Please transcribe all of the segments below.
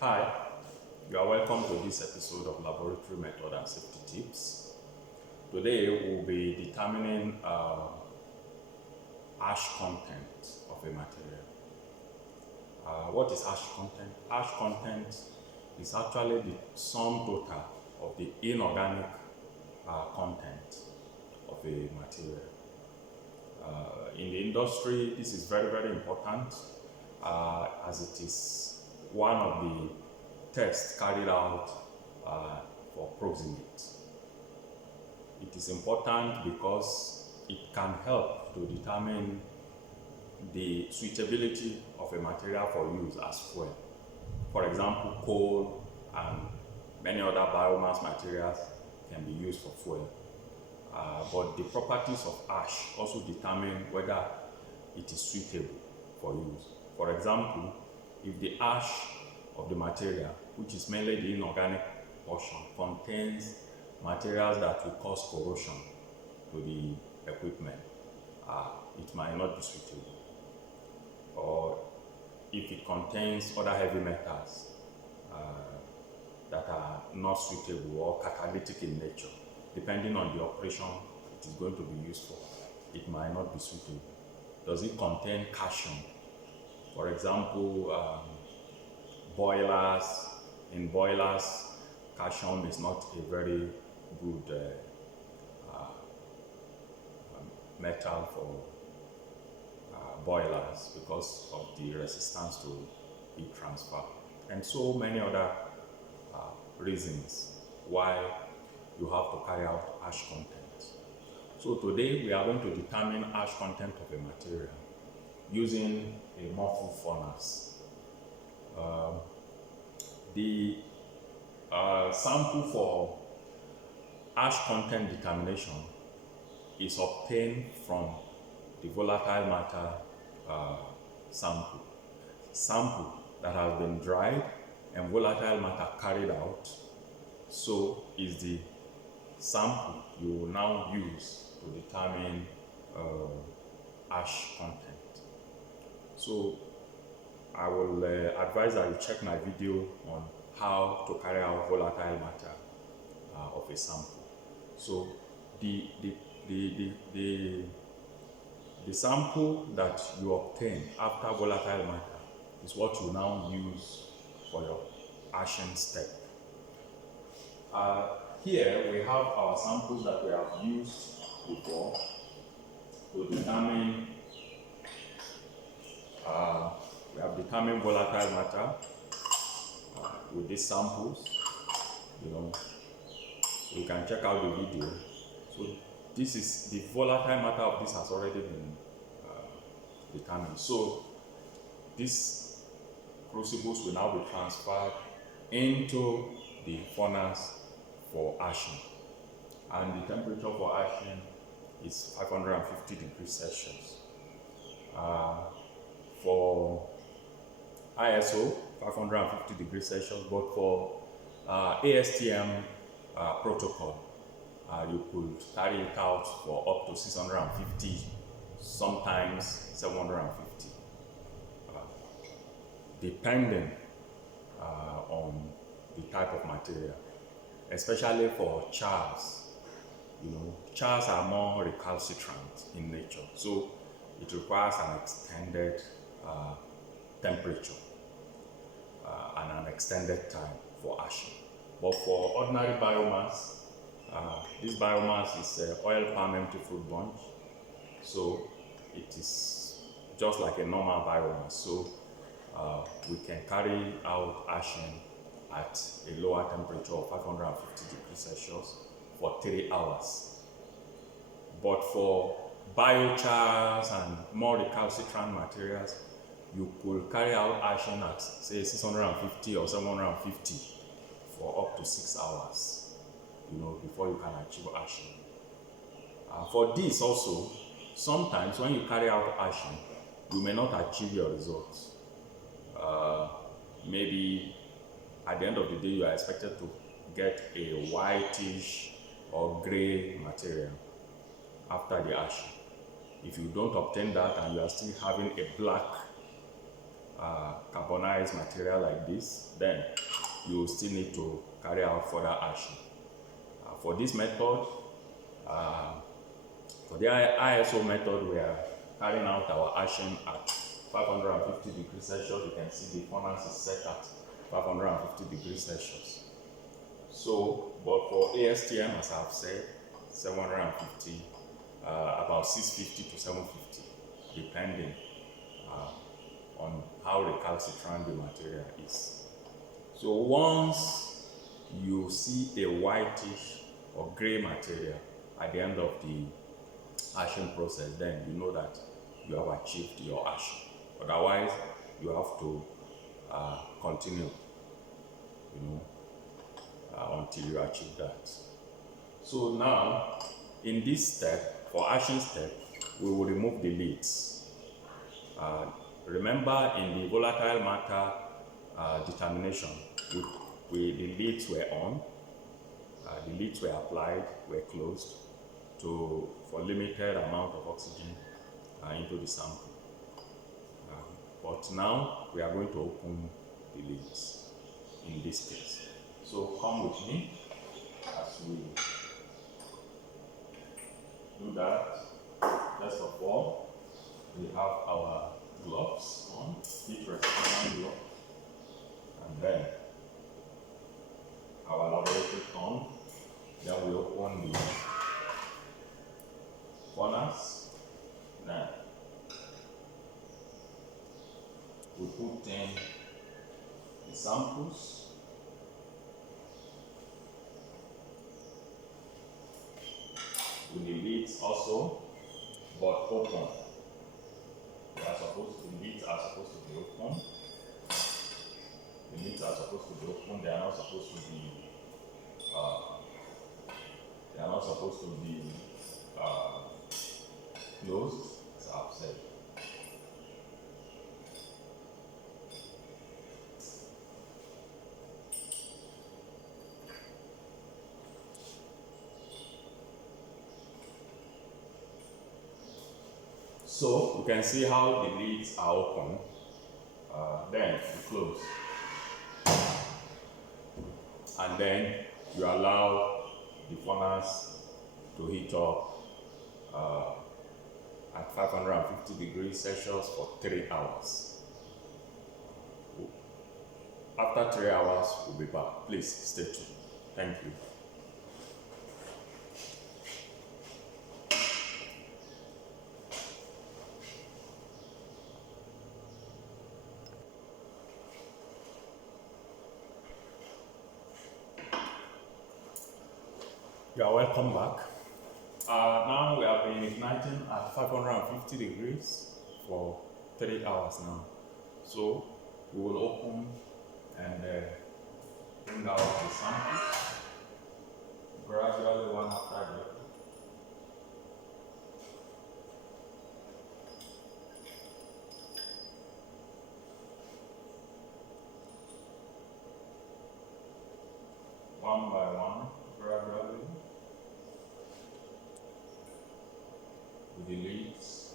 Hi, you are welcome to this episode of Laboratory Method and Safety Tips. Today we'll be determining ash content of a material. What is ash content? Ash content is actually the sum total of the inorganic content of a material. In the industry, this is very important as it is one of the tests carried out for Proximate. It is important because it can help to determine the suitability of a material for use as fuel. For example, coal and many other biomass materials can be used for fuel. But the properties of ash also determine whether it is suitable for use. For example, if the ash of the material, which is mainly the inorganic portion, contains materials that will cause corrosion to the equipment, it might not be suitable. Or if it contains other heavy metals that are not suitable or catalytic in nature, depending on the operation it is going to be used for, it might not be suitable. Does it contain calcium? For example, boilers. In boilers, calcium is not a very good metal for boilers because of the resistance to heat transfer, and so many other reasons why you have to carry out ash content. So today we are going to determine ash content of a material using a muffle furnace. The sample for ash content determination is obtained from the volatile matter sample that has been dried and volatile matter carried out. So is the sample you will now use to determine ash content. So I will advise that you check my video on how to carry out volatile matter of a sample. So the sample that you obtain after volatile matter is what you now use for your ashing step. Here we have our samples that we have used before to determine we have determined volatile matter with these samples. You can check out the video. So this is the volatile matter of this has already been determined. So these crucibles will now be transferred into the furnace for ashing, and the temperature for ashing is 550 degrees Celsius. For ISO 550 degrees Celsius, but for ASTM protocol, you could carry it out for up to 650, sometimes 750, depending on the type of material, especially for chars. Chars are more recalcitrant in nature, so it requires an extended temperature and an extended time for ashing. But for ordinary biomass, this biomass is oil palm empty fruit bunch, so it is just like a normal biomass. So we can carry out ashing at a lower temperature of 550 degrees Celsius for 3 hours. But for biochars and more recalcitrant materials, you could carry out ashing at say 650 or 750 for up to 6 hours, before you can achieve ashing. For this also, sometimes when you carry out ashing, you may not achieve your results. Maybe at the end of the day, you are expected to get a whitish or gray material after the ashing. If you don't obtain that and you are still having a black carbonized material like this, then you still need to carry out further ashing. For this method, for the ISO method, we are carrying out our ashing at 550 degrees Celsius. You can see the furnace is set at 550 degrees Celsius. So, but for ASTM, as I've said, 750, about 650 to 750, depending on how recalcitrant the material is. So once you see a whitish or gray material at the end of the ashing process, then you know that you have achieved your ashing. Otherwise, you have to continue, until you achieve that. So now, in this step, for ashing step, we will remove the lids. Remember, in the volatile matter determination, the lids were on, the lids were applied, were closed for limited amount of oxygen into the sample. But now we are going to open the lids in this case. So come with me as we do that. First of all, we have our gloves on, heat resistant gloves, and then our laboratory on. Then we open the furnace. Then we put in the samples. With the lids also, but open. The lids are supposed to be open. The lids are supposed to be open. They are not supposed to be. Closed, as I've said. So you can see how the lids are open. Then you close, and then you allow the furnace to heat up at 550 degrees Celsius for 3 hours. After 3 hours, we'll be back. Please stay tuned. Thank you. You are welcome back. Now we have been igniting at 550 degrees for 3 hours now. So we will open and bring out the samples gradually, one after the other. One by one, gradually, with the lids.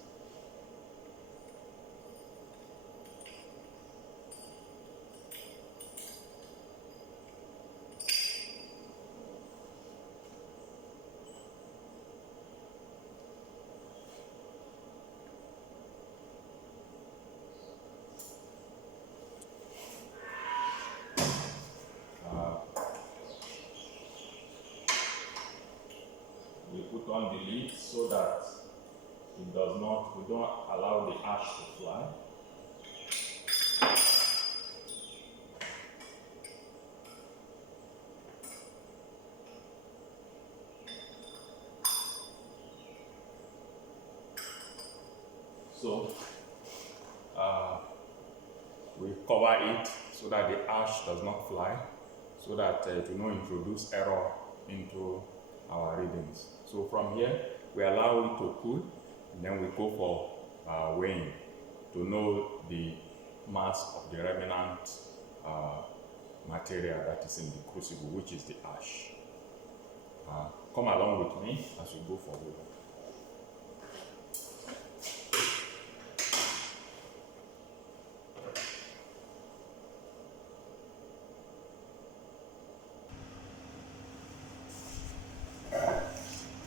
We put on the lid so that we don't allow the ash to fly. So we cover it so that the ash does not fly, so that it will not introduce error into our readings. So from here, we allow it to cool, and then we go for weighing to know the mass of the remnant material that is in the crucible, which is the ash. Come along with me as we go forward.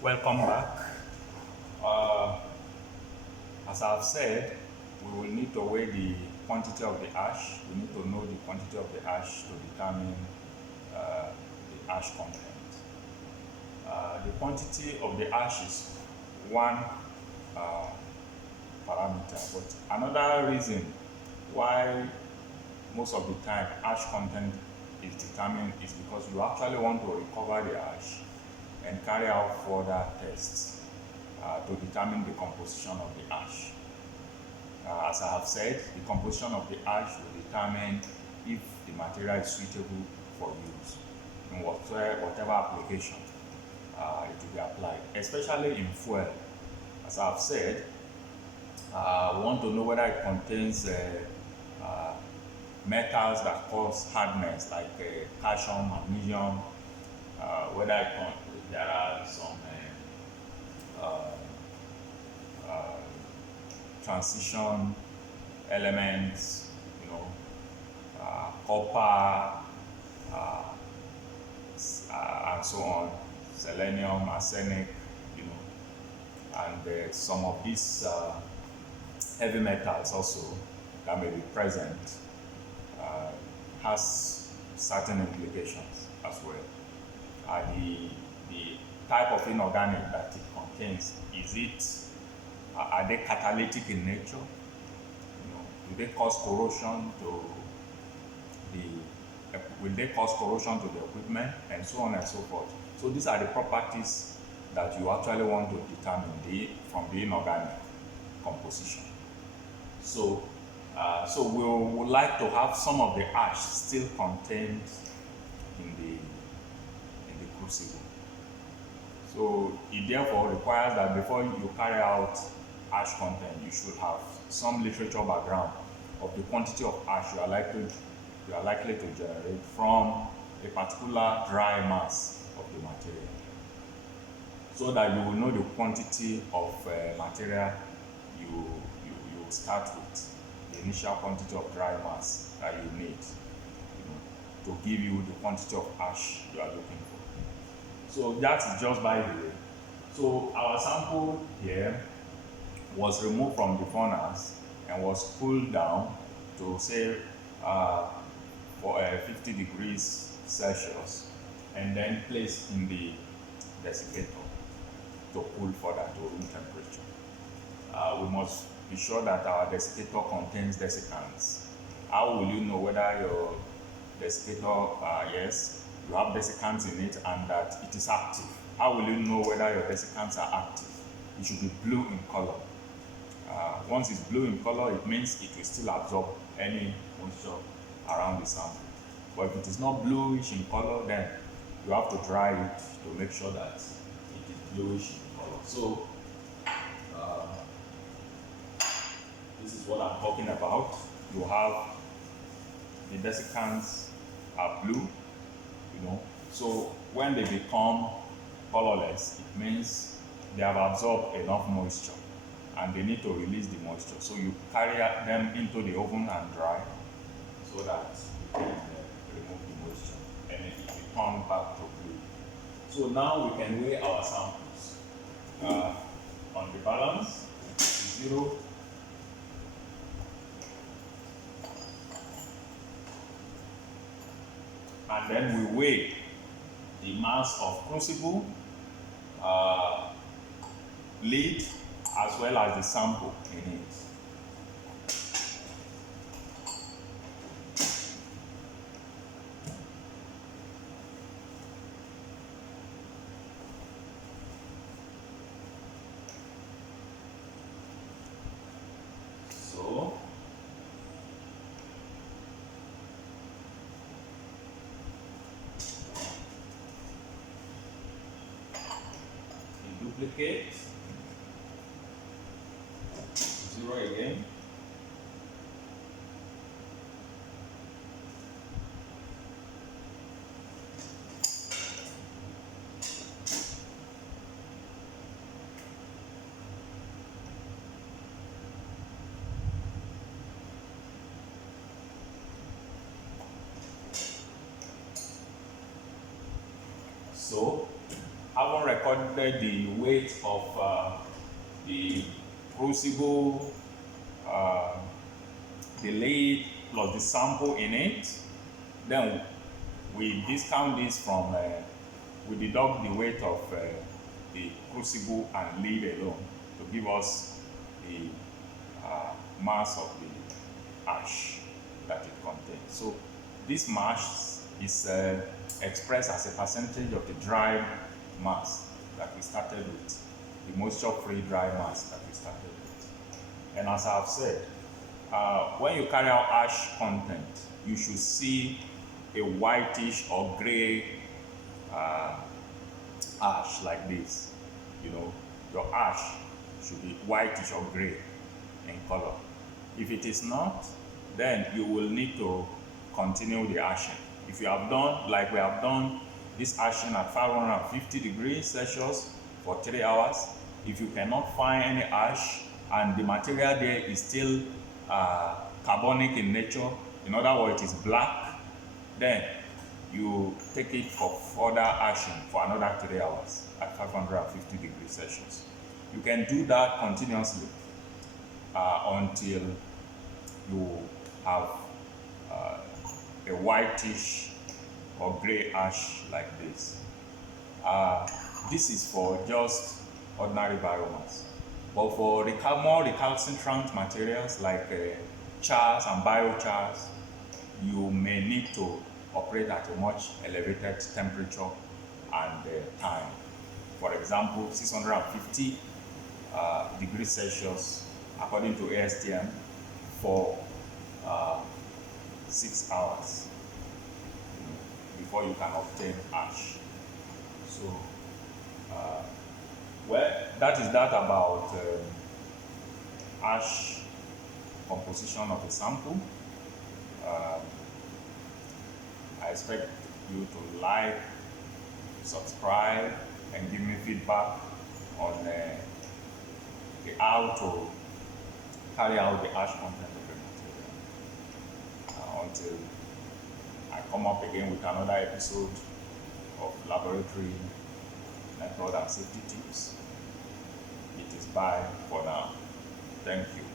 Welcome back. Uh, as I've said, we will need to weigh the quantity of the ash. We need to know the quantity of the ash to determine the ash content. The quantity of the ash is one parameter, but another reason why most of the time ash content is determined is because you actually want to recover the ash and carry out further tests to determine the composition of the ash. As I have said, the composition of the ash will determine if the material is suitable for use in whatever application it will be applied, especially in fuel. As I have said, we want to know whether it contains metals that cause hardness, like calcium, magnesium, whether there are some transition elements, copper, and so on, selenium, arsenic, and some of these heavy metals also that may be present has certain implications as well. The type of inorganic that it contains, are they catalytic in nature? Do they cause corrosion to will they cause corrosion to the equipment, and so on and so forth? So these are the properties that you actually want to determine from the inorganic composition. So we would like to have some of the ash still contained in the crucible. So it therefore requires that before you carry out ash content, you should have some literature background of the quantity of ash you are likely to generate from a particular dry mass of the material, so that you will know the quantity of material you start with, the initial quantity of dry mass that you need to give you the quantity of ash you are looking for. So that is just by the way. So our sample here was removed from the furnace and was cooled down to say for 50 degrees Celsius, and then placed in the desiccator to cool further to room temperature. We must be sure that our desiccator contains desiccants. How will you know whether your desiccator, yes, you have desiccants in it and that it is active? How will you know whether your desiccants are active? It should be blue in color. Once it's blue in color, it means it will still absorb any moisture around the sample. But if it is not bluish in color, then you have to dry it to make sure that it is bluish in color. So this is what I'm talking about. You have the desiccants are blue, so when they become colorless, it means they have absorbed enough moisture and they need to release the moisture. So you carry them into the oven and dry so that you can remove the moisture and it will turn back to blue. So now we can weigh our samples. On the balance, 0. And then we weigh the mass of crucible, lid, as well as the sample in it. So duplicate 0 again. So haven't recorded the weight of the crucible, the lead plus the sample in it, then we discount this from, we deduct the weight of the crucible and lead alone to give us the mass of the ash that it contains. So this mass is expressed as a percentage of the dry mass that we started with, the moisture-free dry mass that we started with. And as I've said, when you carry out ash content, you should see a whitish or gray ash like this. You know, your ash should be whitish or gray in color. If it is not, then you will need to continue the ashing. If you have done, like we have done, this ashing at 550 degrees Celsius for 3 hours, if you cannot find any ash and the material there is still carbonic in nature, in other words, it is black, then you take it for further ashing for another 3 hours at 550 degrees Celsius. You can do that continuously until you have a whitish or gray ash like this. This is for just ordinary biomass. But for more recalcitrant materials like chars and biochars, you may need to operate at a much elevated temperature and time. For example, 650 degrees Celsius according to ASTM for 6 hours before you can obtain ash. So, well, that is that about ash composition of a sample. I expect you to like, subscribe, and give me feedback on how to carry out the ash content of the material. Until I come up again with another episode of laboratory method and safety tips. It is bye for now. Thank you.